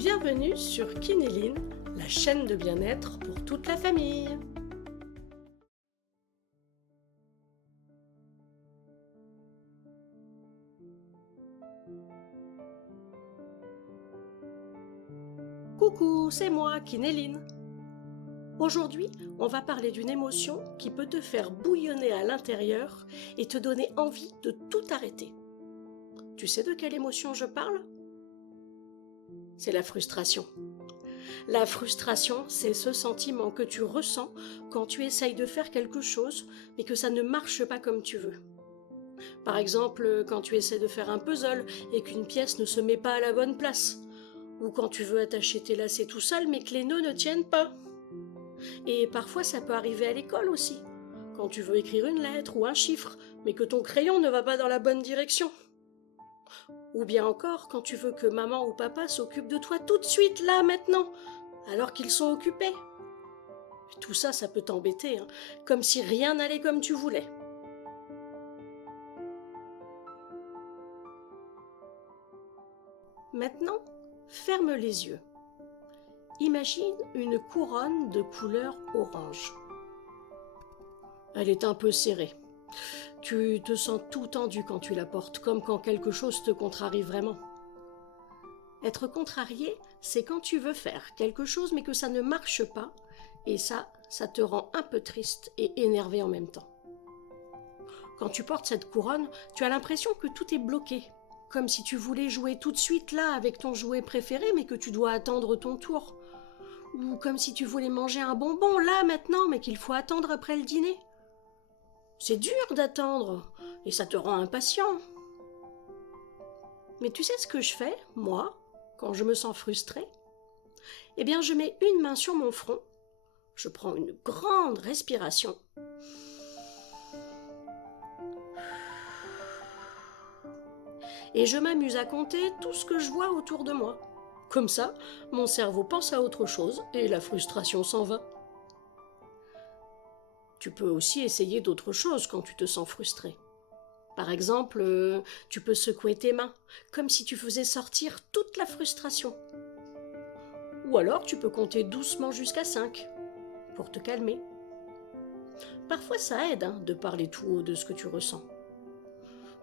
Bienvenue sur Kinéline, la chaîne de bien-être pour toute la famille. Coucou, c'est moi, Kinéline. Aujourd'hui, on va parler d'une émotion qui peut te faire bouillonner à l'intérieur et te donner envie de tout arrêter. Tu sais de quelle émotion je parle ? C'est la frustration. La frustration, c'est ce sentiment que tu ressens quand tu essayes de faire quelque chose, mais que ça ne marche pas comme tu veux. Par exemple, quand tu essaies de faire un puzzle et qu'une pièce ne se met pas à la bonne place. Ou quand tu veux attacher tes lacets tout seul, mais que les nœuds ne tiennent pas. Et parfois, ça peut arriver à l'école aussi. Quand tu veux écrire une lettre ou un chiffre, mais que ton crayon ne va pas dans la bonne direction. Ou bien encore quand tu veux que maman ou papa s'occupent de toi tout de suite, là, maintenant, alors qu'ils sont occupés. Tout ça, ça peut t'embêter, hein, comme si rien n'allait comme tu voulais. Maintenant, ferme les yeux. Imagine une couronne de couleur orange. Elle est un peu serrée. Tu te sens tout tendu quand tu la portes, comme quand quelque chose te contrarie vraiment. Être contrarié, c'est quand tu veux faire quelque chose mais que ça ne marche pas, et ça te rend un peu triste et énervé en même temps. Quand tu portes cette couronne, tu as l'impression que tout est bloqué, comme si tu voulais jouer tout de suite là avec ton jouet préféré mais que tu dois attendre ton tour. Ou comme si tu voulais manger un bonbon là maintenant mais qu'il faut attendre après le dîner. C'est dur d'attendre et ça te rend impatient. Mais tu sais ce que je fais, moi, quand je me sens frustrée ? Eh bien, je mets une main sur mon front, je prends une grande respiration et je m'amuse à compter tout ce que je vois autour de moi. Comme ça, mon cerveau pense à autre chose et la frustration s'en va. Tu peux aussi essayer d'autres choses quand tu te sens frustré. Par exemple, tu peux secouer tes mains, comme si tu faisais sortir toute la frustration. Ou alors tu peux compter doucement jusqu'à 5, pour te calmer. Parfois ça aide de parler tout haut de ce que tu ressens.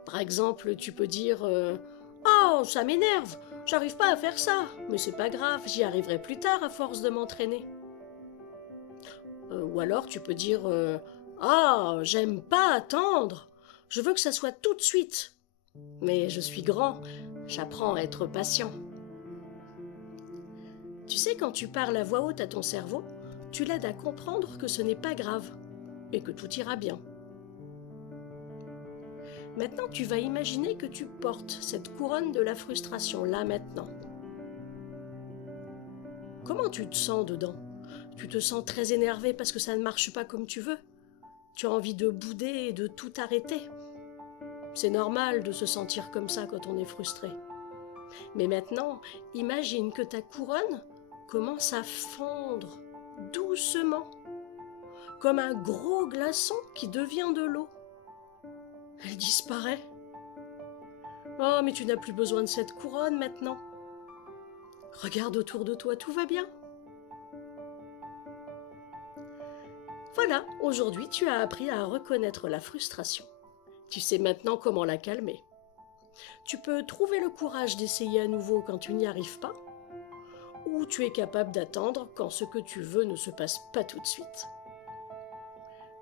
Par exemple, tu peux dire « Oh, ça m'énerve, j'arrive pas à faire ça, mais c'est pas grave, j'y arriverai plus tard à force de m'entraîner. » Ou alors tu peux dire « Ah, j'aime pas attendre, je veux que ça soit tout de suite. Mais je suis grand, j'apprends à être patient. » Tu sais, quand tu parles à voix haute à ton cerveau, tu l'aides à comprendre que ce n'est pas grave et que tout ira bien. Maintenant, tu vas imaginer que tu portes cette couronne de la frustration là maintenant. Comment tu te sens dedans ? Tu te sens très énervé parce que ça ne marche pas comme tu veux. Tu as envie de bouder et de tout arrêter. C'est normal de se sentir comme ça quand on est frustré. Mais maintenant, imagine que ta couronne commence à fondre doucement, comme un gros glaçon qui devient de l'eau. Elle disparaît. Oh, mais tu n'as plus besoin de cette couronne maintenant. Regarde autour de toi, tout va bien. Voilà, aujourd'hui tu as appris à reconnaître la frustration. Tu sais maintenant comment la calmer. Tu peux trouver le courage d'essayer à nouveau quand tu n'y arrives pas, ou tu es capable d'attendre quand ce que tu veux ne se passe pas tout de suite.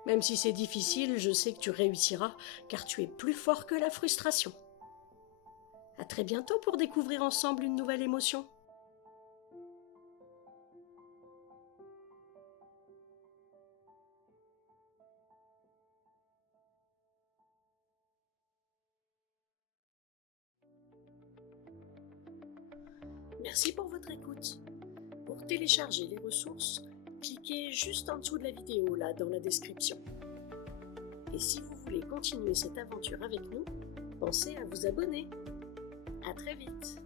Même si c'est difficile, je sais que tu réussiras, car tu es plus fort que la frustration. À très bientôt pour découvrir ensemble une nouvelle émotion. Merci pour votre écoute. Pour télécharger les ressources, cliquez juste en dessous de la vidéo, là, dans la description. Et si vous voulez continuer cette aventure avec nous, pensez à vous abonner. À très vite.